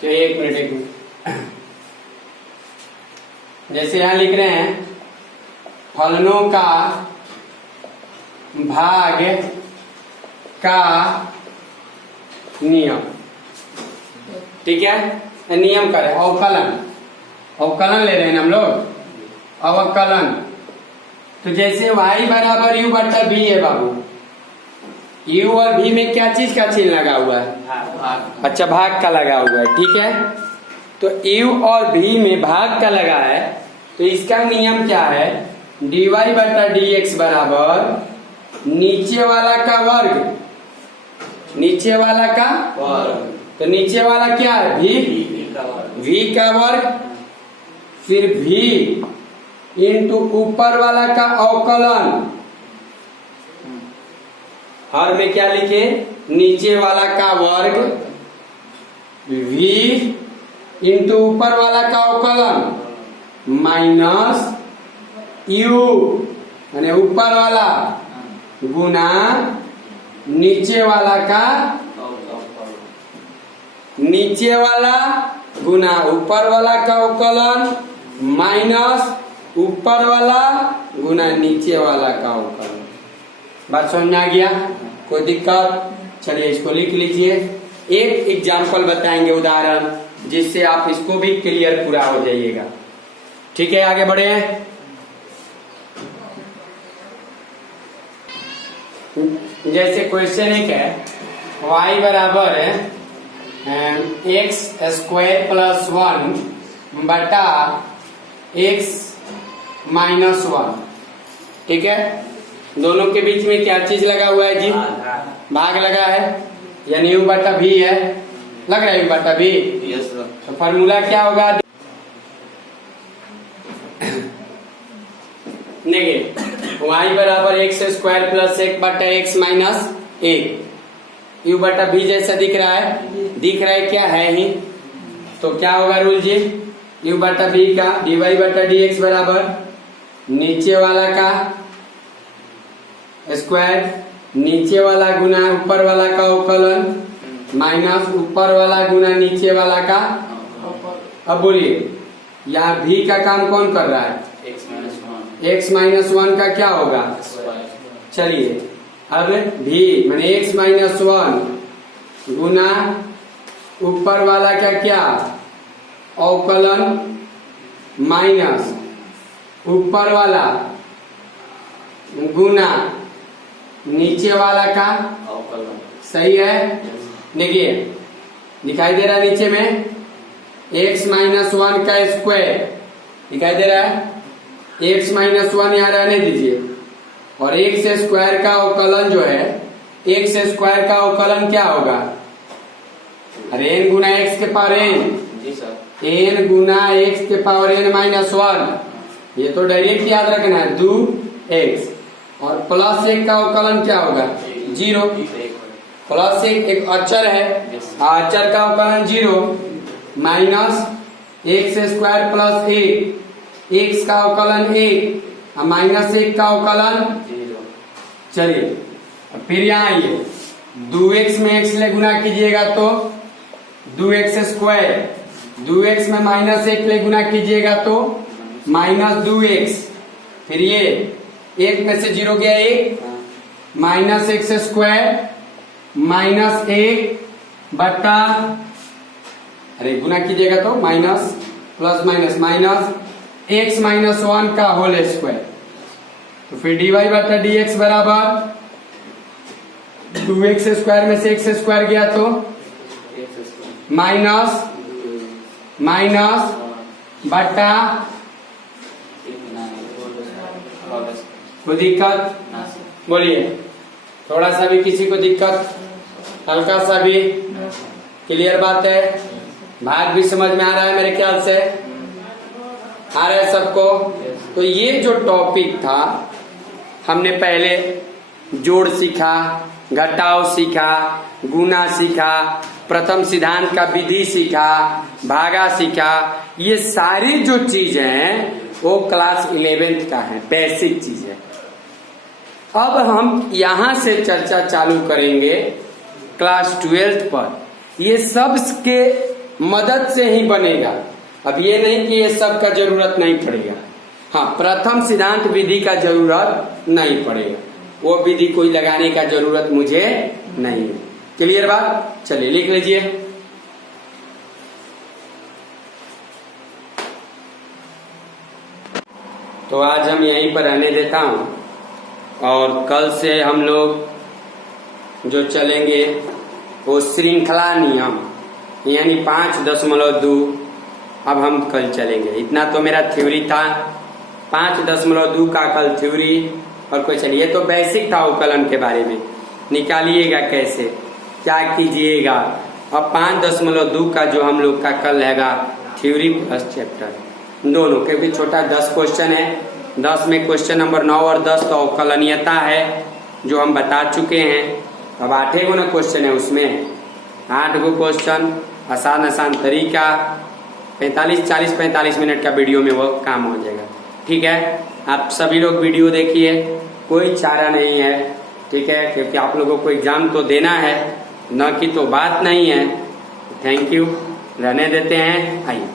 तो एक मिनट जैसे यहां लिख रहे हैं, फलनों का भाग का नियम, ठीक है? नियम करें, अवकलन, अवकलन ले रहे हैं हम लोग, अवकलन। तो जैसे y बराबर u बटा v है बाबू, u और v में क्या चीज का चिन्ह लगा हुआ है? अच्छा, भाग का लगा हुआ है, ठीक है? तो u और v में भाग का लगा है, तो इसका नियम क्या है? dy बटा dx बराबर नीचे वाला का वर्ग, नीचे वाला का वर्ग। तो नीचे वाला क्या है? v का वर्ग, फिर v इंटू ऊपर वाला का अवकलन। हर में क्या लिखे? नीचे वाला का वर्ग, v इंटू ऊपर वाला का अवकलन माइनस u यानी ऊपर वाला गुना नीचे वाला का नीचे वाला गुना ऊपर वाला का अवकलन माइनस ऊपर वाला गुना नीचे वाला का अवकलन। बात समझ में आ गया? कोई दिक्कत? चलिए इसको लिख लीजिए। एक एग्जाम्पल बताएंगे, उदाहरण, जिससे आप इसको भी क्लियर पूरा हो जाइएगा। ठीक है, आगे बढ़े। जैसे क्वेश्चन एक है, y बराबर एक्स स्क्वायर प्लस 1 बटा एक्स माइनस 1। ठीक है, दोनों के बीच में क्या चीज लगा हुआ है जी? भाग लगा है, यानी u बटा v है। लग रहा है u बटा v। Yes sir. तो फॉर्मूला क्या होगा? देखिए, y बराबर एक्स स्क्वायर प्लस 1 बटा एक्स माइनस 1। u बटा v जैसा दिख रहा है? दिख रहा है, क्या है ही। तो क्या होगा रूल जी? u बटा v का dy बटा dx बराबर नीचे वाला का स्क्वायर, नीचे वाला गुना ऊपर वाला का अवकलन माइनस ऊपर वाला गुना नीचे वाला का। अब बोलिए, यहाँ v का काम कौन कर रहा है? x माइनस 1 का क्या होगा? चलिए, अब v माने x माइनस 1 गुना ऊपर वाला का क्या अवकलन माइनस ऊपर वाला गुना नीचे वाला का अवकलन। सही है। देखिए, दिखाई दे रहा है नीचे में x माइनस 1 का स्क्वायर दिखाई दे रहा है। x माइनस 1 यहाँ रहने दीजिए, और x स्क्वायर का अवकलन जो है, x स्क्वायर का अवकलन क्या होगा? अरे n गुना x के पावर n। जी सर। n गुना x के पावर n माइनस 1, ये तो डायरेक्ट याद रखना है, 2x, और प्लस 1 का अवकलन क्या होगा? 0। प्लस 1 अचर है, अचर का अवकलन 0 minus x square plus 1, x का अवकलन 1 माइनस 1 का अवकलन 0। चलिए, फिर यहाँ आइए, 2x में x ले गुना कीजिएगा तो 2x स्क्वायर, 2x में माइनस 1 ले गुना कीजिएगा तो माइनस 2x, फिर ये 1 में से 0 गया 1 माइनस एक्स स्क्वायर माइनस 1 बटा, अरे गुना कीजिएगा तो minus plus minus minus x minus 1 का होल स्क्वायर। तो फिर dy बटा dx बराबर 2x स्क्वायर में से x स्क्वायर गया तो माइनस माइनस बटा, कोई दिक्कत? बोलिए, थोड़ा सा भी किसी को दिक्कत? हल्का सा भी? क्लियर बात है? भाग भी समझ में आ रहा है मेरे ख्याल से? आ रहा है सबको? तो ये जो टॉपिक था, हमने पहले जोड़ सीखा, घटाव सीखा, गुना सीखा, प्रथम सिद्धांत का विधि सीखा, भागा सीखा। ये सारी जो चीज हैं वो क्लास 11th का है, बेसिक चीज है। अब हम यहां से चर्चा चालू करेंगे क्लास 12th पर। ये सब के मदद से ही बनेगा। अब ये नहीं कि ये सब का जरूरत नहीं पड़ेगा। हाँ, प्रथम सिद्धांत विधि का जरूरत नहीं पड़ेगा, वो विधि कोई लगाने का जरूरत मुझे नहीं है। क्लियर बात? चलिए लिख लीजिए। तो आज हम यहीं पर रहने देता हूं, और कल से हम लोग जो चलेंगे वो श्रृंखला नियम यानी 5.2 अब हम कल चलेंगे। इतना तो मेरा थ्योरी था, 5.2 का कल थ्योरी और क्वेश्चन। ये तो बेसिक था अवकलन के बारे में, निकालिएगा कैसे, क्या कीजिएगा। अब 5.2 का जो हम लोग का कल रहेगा थ्योरी प्लस चैप्टर दोनों, क्योंकि छोटा 10 क्वेश्चन है। 10 में क्वेश्चन नंबर 9 और 10 तो अवकलनीयता है जो हम बता चुके हैं। अब 8 गुना क्वेश्चन है, उसमें 8 गो क्वेश्चन, आसान तरीका, 45 मिनट का वीडियो में वो काम हो जाएगा। ठीक है, आप सभी लोग वीडियो देखिए, कोई चारा नहीं है। ठीक है, क्योंकि आप लोगों को एग्जाम तो देना है, न कि तो बात नहीं है। थैंक यू, रहने देते हैं, आइए।